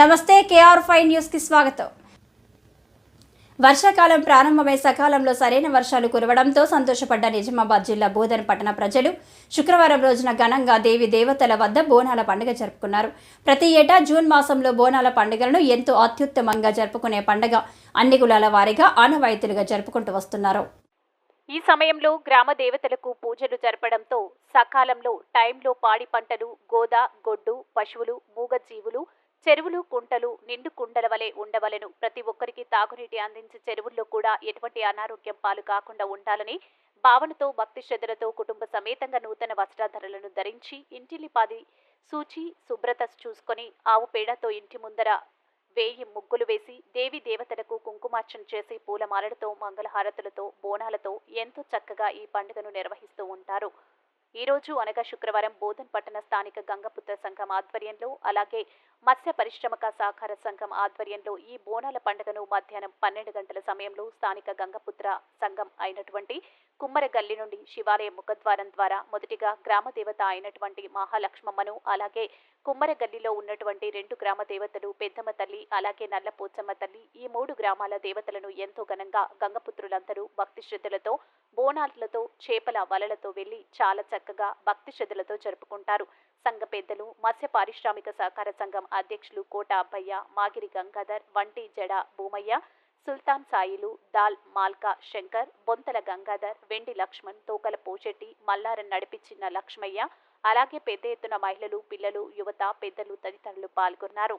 నమస్తే KR5 news కి స్వాగతం. వర్షాకాలం ప్రారంభమై సకాలంలో సరైన వర్షాలు కురవడంతో సంతోషపడ్డ నిజామాబాద్ జిల్లా బోధన్ పట్టణ ప్రజలు శుక్రవారం రోజున ఘనంగా దేవి దేవతల వద్ద బోనాల పండుగ జరుపుకున్నారు. ప్రతి ఏటా జూన్ మాసంలో బోనాల పండుగలను ఎంతో అత్యుత్తమంగా జరుపుకునే పండుగ అన్ని కులాల వారీగా ఆనవాయితీలుగా జరుపుకుంటూ వస్తున్నారు. ఈ సమయంలో గ్రామ దేవతలకు పూజలు జరపడంతో సకాలంలో టైంలో పాడి పంటలు, గోద, గొడ్డు, పశువులు, మూగజీవులు, చెరువులు, కుంటలు నిండు కుండల వలె ఉండవలను. ప్రతి ఒక్కరికి తాగునీటి అందించే చెరువుల్లో కూడా ఎటువంటి అనారోగ్యం పాలు కాకుండా ఉండాలని భావనతో భక్తి శ్రద్ధలతో కుటుంబ సమేతంగా నూతన వస్త్రధారణలను ధరించి ఇంటిల్లిపాది శుచి శుభ్రత చూసుకొని ఆవు పేడతో ఇంటి ముందర వేయి ముగ్గులు వేసి దేవి దేవతలకు కుంకుమార్చన చేసి పూలమాలలతో మంగళహారతులతో బోనాలతో ఎంతో చక్కగా ఈ పండుగను నిర్వహిస్తూ ఉంటారు. ఈ రోజు అనగా శుక్రవారం బోధన్ పట్టణ స్థానిక గంగపుత్ర సంఘం ఆధ్వర్యంలో అలాగే మత్స్య పరిశ్రమక సహకార సంఘం ఆధ్వర్యంలో ఈ బోనాల పండుగను మధ్యాహ్నం 12 గంటల సమయంలో స్థానిక గంగపుత్ర సంఘం అయినటువంటి కుమ్మరగల్లి నుండి శివాలయ ముఖద్వారం ద్వారా మొదటిగా గ్రామ దేవత అయినటువంటి మహాలక్ష్మమ్మను అలాగే కుమ్మరగల్లిలో ఉన్నటువంటి 2 గ్రామ దేవతలు పెద్దమ్మ తల్లి అలాగే నల్లపోచమ్మ తల్లి ఈ 3 గ్రామాల దేవతలను ఎంతో ఘనంగా గంగపుత్రులందరూ భక్తి శ్రద్ధలతో బోనాలతో చేపల వలలతో వెళ్లి చాలా చక్కగా భక్తి శ్రద్ధలతో జరుపుకుంటారు. సంఘ పెద్దలు మత్స్య పారిశ్రామిక సహకార సంఘం అధ్యక్షులు కోట అబ్బయ్య, మాగిరి గంగాధర్, వంటి జడ భూమయ్య, సుల్తాన్ సాయిలు, దాల్ మాల్కా శంకర్, బొంతల గంగాధర్, వెండి లక్ష్మణ్, తోకల పోచెట్టి, మల్లారం నడిపించిన లక్ష్మయ్య అలాగే పెద్ద ఎత్తున మహిళలు, పిల్లలు, యువత, పెద్దలు తదితరులు పాల్గొన్నారు.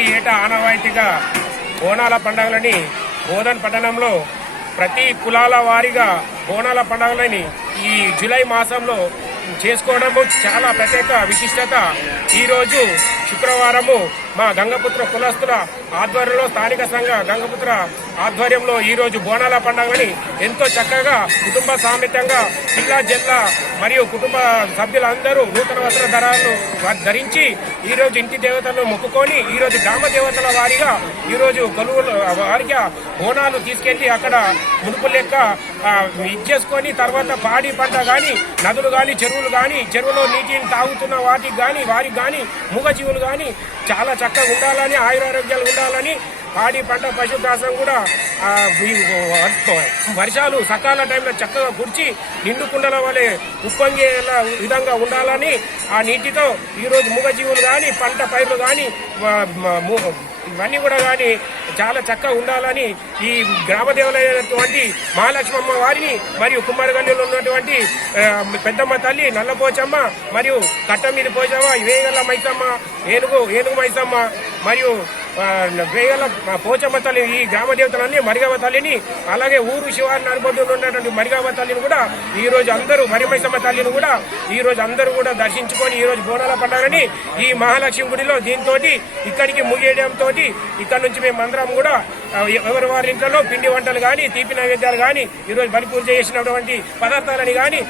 ప్రతి ఏటా ఆనవాయితీగా బోనాల పండుగలని బోధన్ పట్టణంలో ప్రతి కులాల వారీగా బోనాల పండుగలని ఈ జూలై మాసంలో చేసుకోవడము చాలా ప్రత్యేక విశిష్టత. ఈరోజు శుక్రవారము మా గంగపుత్ర కులస్తుల ఆధ్వర్యంలో స్థానిక సంఘ గంగపుత్ర ఆధ్వర్యంలో ఈరోజు బోనాల పండుగని ఎంతో చక్కగా కుటుంబ సామిత్యంగా జిల్లా జిల్లా మరియు కుటుంబ సభ్యులందరూ నూతన వస్త్రధారాలను ధరించి ఈరోజు ఇంటి దేవతలను మొక్కుకొని ఈరోజు గ్రామ దేవతల వారిగా ఈరోజు కొలువులు వారిగా బోనాలు తీసుకెళ్లి అక్కడ ముడుపు లెక్క ఇచ్చేసుకొని తర్వాత పాడి పంట కానీ నదులు కానీ చెరువులు కానీ చెరువులో నీటిని తాగుతున్న వాటికి కానీ వారికి కానీ మూగజీవులు కానీ చాలా చక్కగా ఉండాలని ఆయురారోగ్యాలు ఉండాలని పాడి పంట పశుగ్రాసం కూడా వర్షాలు సకాల టైంలో చక్కగా కుర్చి నిండు కుండల వలె ఉప్పొంగేలా విధంగా ఉండాలని ఆ నీటితో ఈరోజు మూగజీవులు కానీ పంట పైర్లు కానీ ఇవన్నీ కూడా కానీ చాలా చక్కగా ఉండాలని ఈ గ్రామదేవులైనటువంటి మహాలక్ష్మమ్మ వారిని మరియు కుమ్మరగల్లిలో ఉన్నటువంటి పెద్దమ్మ తల్లి నల్లపోచమ్మ మరియు కట్టమీది పోచమ్మ వేగల మైసమ్మ ఏనుగు మైసమ్మ మరియు వేగల పోచమ్మ తల్లి ఈ గ్రామ దేవతలన్నీ మరిగవ తల్లిని అలాగే ఊరు శివారి నడిబొడ్డులో ఉన్నటువంటి మరిగవ తల్లిని కూడా ఈ రోజు అందరూ మరిమైసమ్మ తల్లిని కూడా ఈ రోజు అందరూ కూడా దర్శించుకొని ఈ రోజు బోనాల పండుగని ఈ మహాలక్ష్మి గుడిలో దీంతో ఇక్కడికి ముగియడంతో ఇక్కడ నుంచి మేము అందరం కూడా ఎవరి వారి ఇంట్లో పిండి వంటలు కానీ తీపి నైవేద్యాలు కానీ ఈరోజు బలి పూజ చేసినటువంటి పదార్థాలని కానీ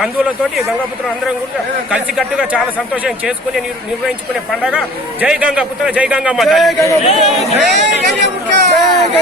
బంధువులతోటి గంగాపుత్రం అందరం కూడా కలిసికట్టుగా చాలా సంతోషం చేసుకుని నిర్వహించుకునే పండుగ. జై గంగాపుత్ర, జై గంగమ్మ తల్లి.